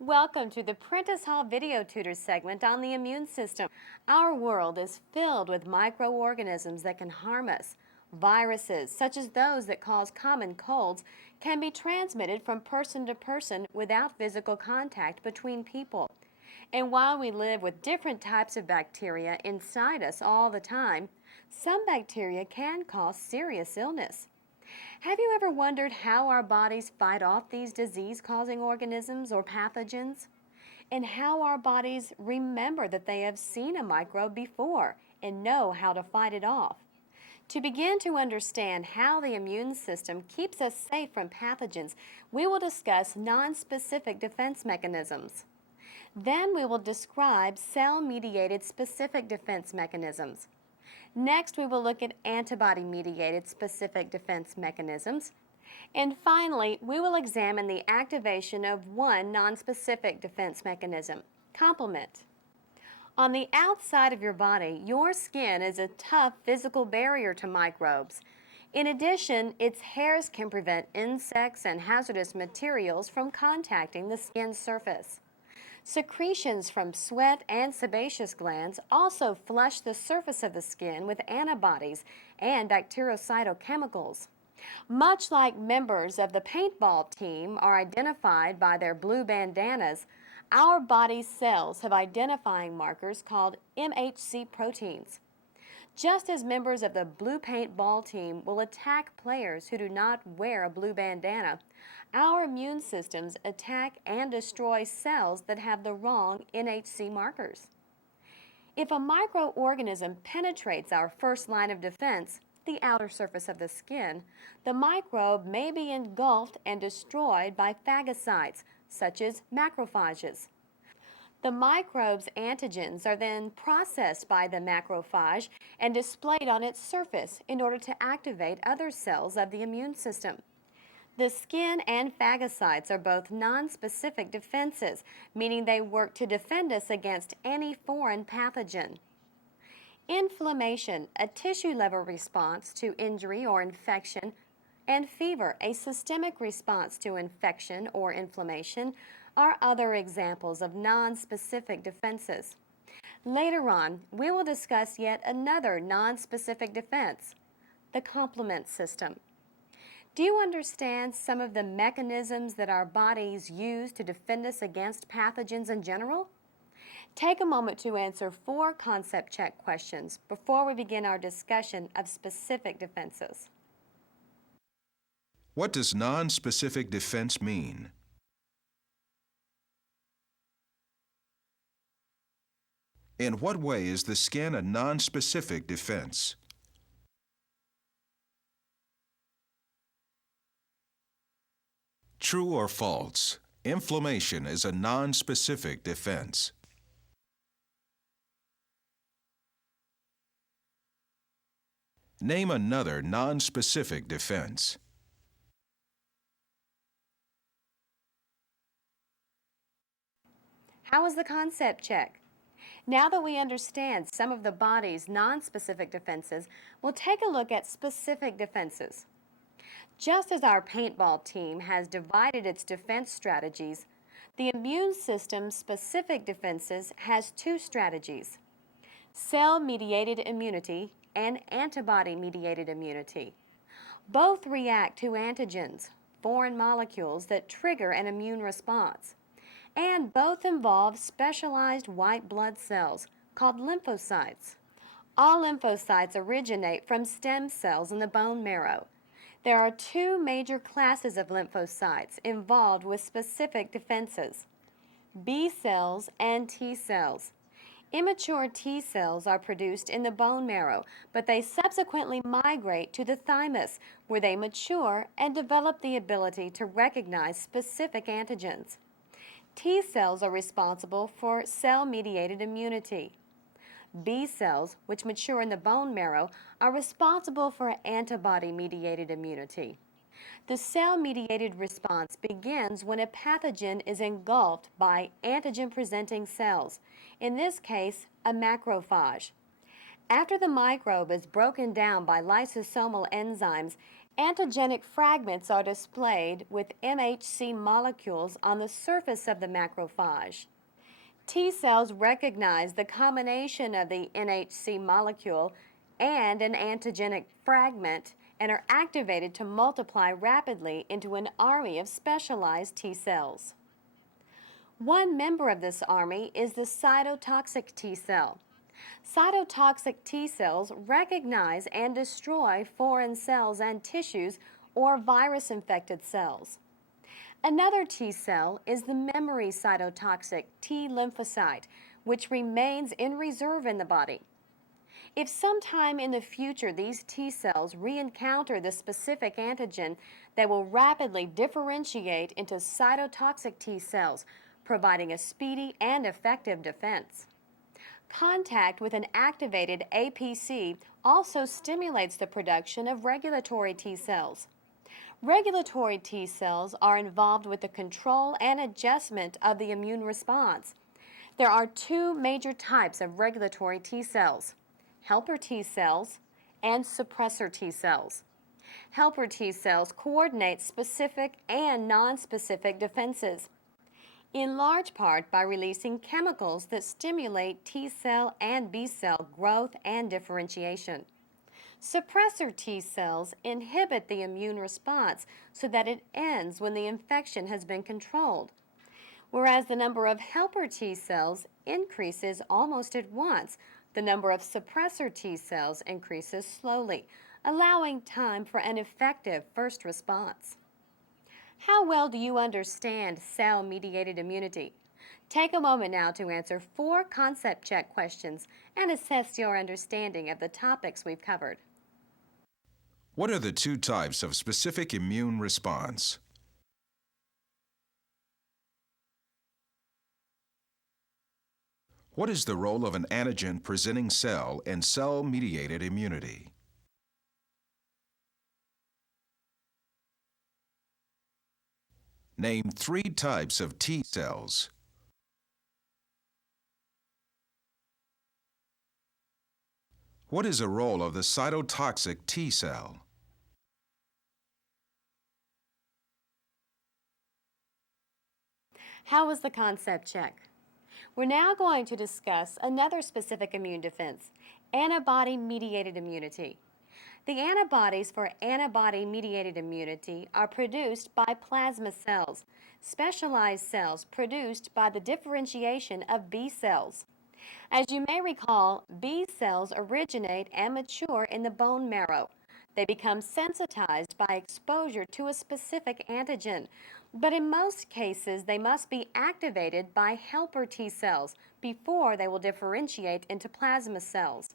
Welcome to the Prentice Hall Video Tutor segment on the immune system. Our world is filled with microorganisms that can harm us. Viruses, such as those that cause common colds, can be transmitted from person to person without physical contact between people. And while we live with different types of bacteria inside us all the time, some bacteria can cause serious illness. Have you ever wondered how our bodies fight off these disease-causing organisms or pathogens? And how our bodies remember that they have seen a microbe before and know how to fight it off? To begin to understand how the immune system keeps us safe from pathogens, we will discuss non-specific defense mechanisms. Then we will describe cell-mediated specific defense mechanisms. Next, we will look at antibody-mediated specific defense mechanisms. And finally, we will examine the activation of one nonspecific defense mechanism, complement. On the outside of your body, your skin is a tough physical barrier to microbes. In addition, its hairs can prevent insects and hazardous materials from contacting the skin's surface. Secretions from sweat and sebaceous glands also flush the surface of the skin with antibodies and bactericidal chemicals. Much like members of the paintball team are identified by their blue bandanas, our body's cells have identifying markers called MHC proteins. Just as members of the blue paintball team will attack players who do not wear a blue bandana, our immune systems attack and destroy cells that have the wrong NHC markers. If a microorganism penetrates our first line of defense, the outer surface of the skin, the microbe may be engulfed and destroyed by phagocytes, such as macrophages. The microbe's antigens are then processed by the macrophage and displayed on its surface in order to activate other cells of the immune system. The skin and phagocytes are both non-specific defenses, meaning they work to defend us against any foreign pathogen. Inflammation, a tissue-level response to injury or infection, and fever, a systemic response to infection or inflammation, are other examples of non-specific defenses. Later on, we will discuss yet another non-specific defense, the complement system. Do you understand some of the mechanisms that our bodies use to defend us against pathogens in general? Take a moment to answer 4 concept check questions before we begin our discussion of specific defenses. What does non-specific defense mean? In what way is the skin a non-specific defense? True or false? Inflammation is a non-specific defense. Name another non-specific defense. How was the concept check? Now that we understand some of the body's non-specific defenses, we'll take a look at specific defenses. Just as our paintball team has divided its defense strategies, the immune system's specific defenses has 2 strategies: cell-mediated immunity and antibody-mediated immunity. Both react to antigens, foreign molecules that trigger an immune response, and both involve specialized white blood cells called lymphocytes. All lymphocytes originate from stem cells in the bone marrow. There are 2 major classes of lymphocytes involved with specific defenses: B cells and T cells. Immature T cells are produced in the bone marrow, but they subsequently migrate to the thymus, where they mature and develop the ability to recognize specific antigens. T cells are responsible for cell-mediated immunity. B cells, which mature in the bone marrow, are responsible for antibody-mediated immunity. The cell-mediated response begins when a pathogen is engulfed by antigen-presenting cells, in this case, a macrophage. After the microbe is broken down by lysosomal enzymes, Antigenic fragments are displayed with MHC molecules on the surface of the macrophage. T cells recognize the combination of the NHC molecule and an antigenic fragment and are activated to multiply rapidly into an army of specialized T cells. One member of this army is the cytotoxic T cell. Cytotoxic T cells recognize and destroy foreign cells and tissues or virus-infected cells. Another T cell is the memory cytotoxic T lymphocyte, which remains in reserve in the body. If sometime in the future these T cells re-encounter the specific antigen, they will rapidly differentiate into cytotoxic T cells, providing a speedy and effective defense. Contact with an activated APC also stimulates the production of regulatory T cells. Regulatory T cells are involved with the control and adjustment of the immune response. There are two major types of regulatory T cells: helper T cells and suppressor T cells. Helper T cells coordinate specific and nonspecific defenses, in large part by releasing chemicals that stimulate T cell and B cell growth and differentiation. Suppressor T cells inhibit the immune response so that it ends when the infection has been controlled, whereas the number of helper T cells increases almost at once. The number of suppressor T cells increases slowly, allowing time for an effective first response. How well do you understand cell-mediated immunity? Take a moment now to answer 4 concept check questions and assess your understanding of the topics we've covered. What are the two types of specific immune response? What is the role of an antigen-presenting cell in cell-mediated immunity? Name 3 types of T cells. What is the role of the cytotoxic T cell? How was the concept check? We're now going to discuss another specific immune defense, antibody-mediated immunity. The antibodies for antibody-mediated immunity are produced by plasma cells, specialized cells produced by the differentiation of B cells. As you may recall, B cells originate and mature in the bone marrow. They become sensitized by exposure to a specific antigen, but in most cases they must be activated by helper T cells before they will differentiate into plasma cells.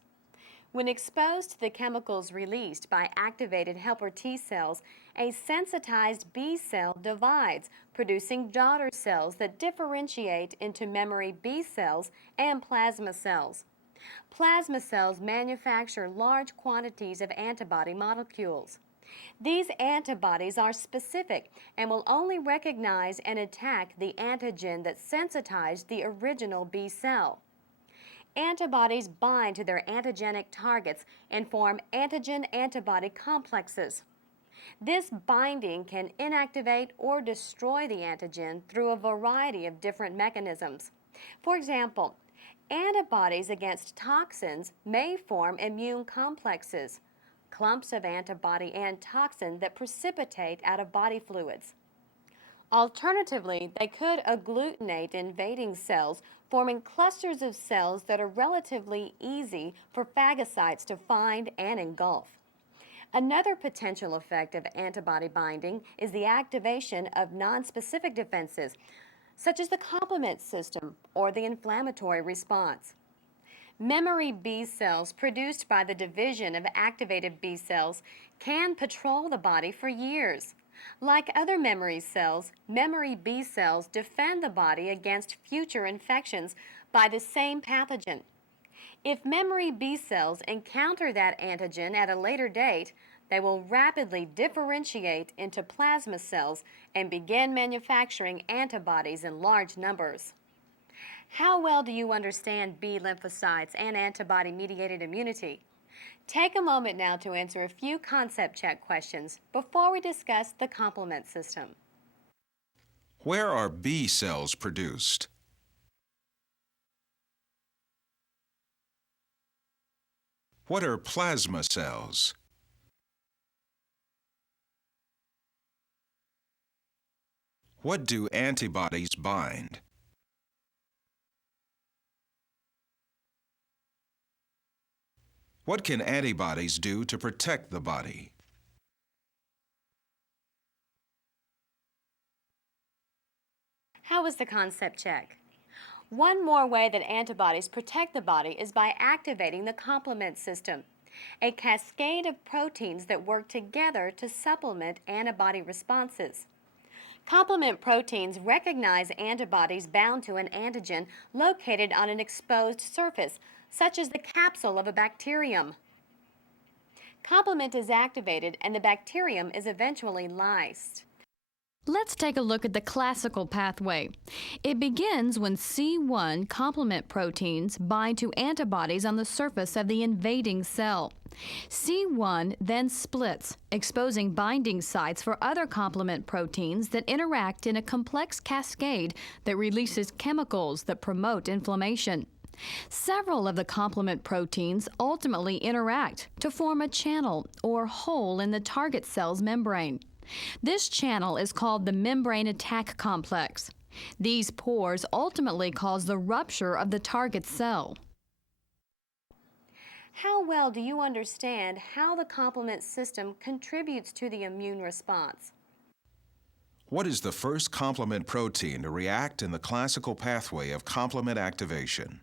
When exposed to the chemicals released by activated helper T cells, a sensitized B cell divides, producing daughter cells that differentiate into memory B cells and plasma cells. Plasma cells manufacture large quantities of antibody molecules. These antibodies are specific and will only recognize and attack the antigen that sensitized the original B cell. Antibodies bind to their antigenic targets and form antigen-antibody complexes. This binding can inactivate or destroy the antigen through a variety of different mechanisms. For example, antibodies against toxins may form immune complexes, clumps of antibody and toxin that precipitate out of body fluids. Alternatively, they could agglutinate invading cells, forming clusters of cells that are relatively easy for phagocytes to find and engulf. Another potential effect of antibody binding is the activation of nonspecific defenses, such as the complement system or the inflammatory response. Memory B cells produced by the division of activated B cells can patrol the body for years. Like other memory cells, memory B cells defend the body against future infections by the same pathogen. If memory B cells encounter that antigen at a later date, they will rapidly differentiate into plasma cells and begin manufacturing antibodies in large numbers. How well do you understand B lymphocytes and antibody-mediated immunity? Take a moment now to answer a few concept check questions before we discuss the complement system. Where are B cells produced? What are plasma cells? What do antibodies bind? What can antibodies do to protect the body? How was the concept check? One more way that antibodies protect the body is by activating the complement system, a cascade of proteins that work together to supplement antibody responses. Complement proteins recognize antibodies bound to an antigen located on an exposed surface, such as the capsule of a bacterium. Complement is activated and the bacterium is eventually lysed. Let's take a look at the classical pathway. It begins when C1 complement proteins bind to antibodies on the surface of the invading cell. C1 then splits, exposing binding sites for other complement proteins that interact in a complex cascade that releases chemicals that promote inflammation. Several of the complement proteins ultimately interact to form a channel or hole in the target cell's membrane. This channel is called the membrane attack complex. These pores ultimately cause the rupture of the target cell. How well do you understand how the complement system contributes to the immune response? What is the first complement protein to react in the classical pathway of complement activation?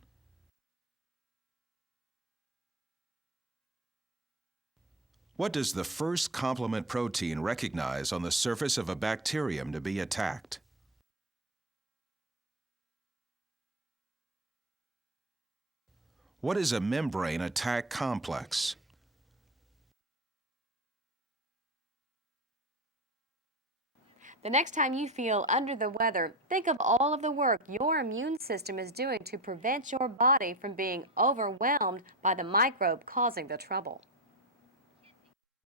What does the first complement protein recognize on the surface of a bacterium to be attacked? What is a membrane attack complex? The next time you feel under the weather, think of all of the work your immune system is doing to prevent your body from being overwhelmed by the microbe causing the trouble.